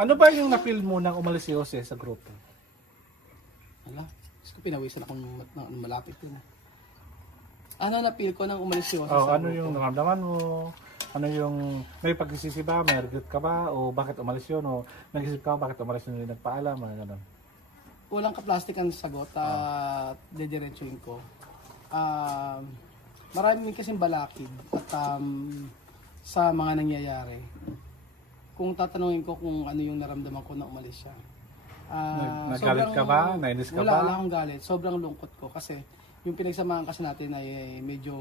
Ano ba yung na-feel mo nang umalis si Jose sa grupo? Ala, gusto ko pinawisan akong mat- na, malapit yun. ah. Ano na feel ko nang umalis si Jose Oh, sa ano grupo? yung naramdaman mo? Ano yung may pagsisisi ba? May regret ka ba? O bakit umalis yun? O nag-isip ka bakit umalis yun? Hindi nagpaalam? Ano, ganun. Walang kaplastikan sa sagot at dediretsuin ko. Um, marami kasing balakid at um, sa mga nangyayari. Kung tatanungin ko kung ano yung naramdaman ko na umalis siya. Nag- nagalit ka ba? Nainis ka wala, ba? Wala akong galit. Sobrang lungkot ko kasi yung pinagsamahan kasi natin ay medyo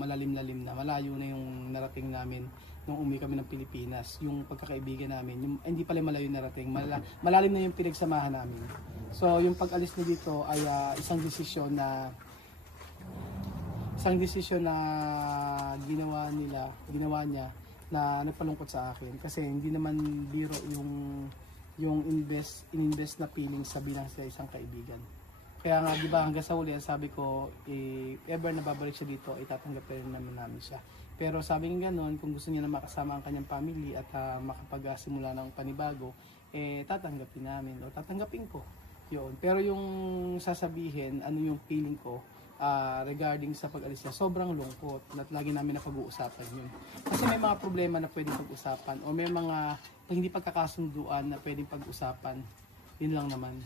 malalim-lalim na. Malayo na yung narating namin nung umuwi kami ng Pilipinas. Yung pagkakaibigan namin, yung, hindi pala malayo narating. Mala, malalim na yung pinagsamahan namin. So yung pag-alis na dito ay ah, isang desisyon na isang desisyon na ginawa nila, ginawa niya na nagpalungkot sa akin kasi hindi naman biro yung yung invest ininvest na feeling sa bilang sa isang kaibigan. Kaya nga, di ba, hanggang sa uli, ang sabi ko, eh, ever na babalik siya dito, itatanggap rin naman namin siya. Pero sabi ng gano'n, kung gusto niya na makasama ang kanyang family at uh, makapag-simula ng panibago, eh, tatanggapin namin o tatanggapin ko. Yun. Pero yung sasabihin, ano yung feeling ko, ah, regarding sa pag-alis niya, sobrang lungkot at lagi namin na pag-uusapan yun. Kasi may mga problema na pwedeng pag-usapan o may mga hindi pagkakasunduan na pwedeng pag-usapan. Yun lang naman.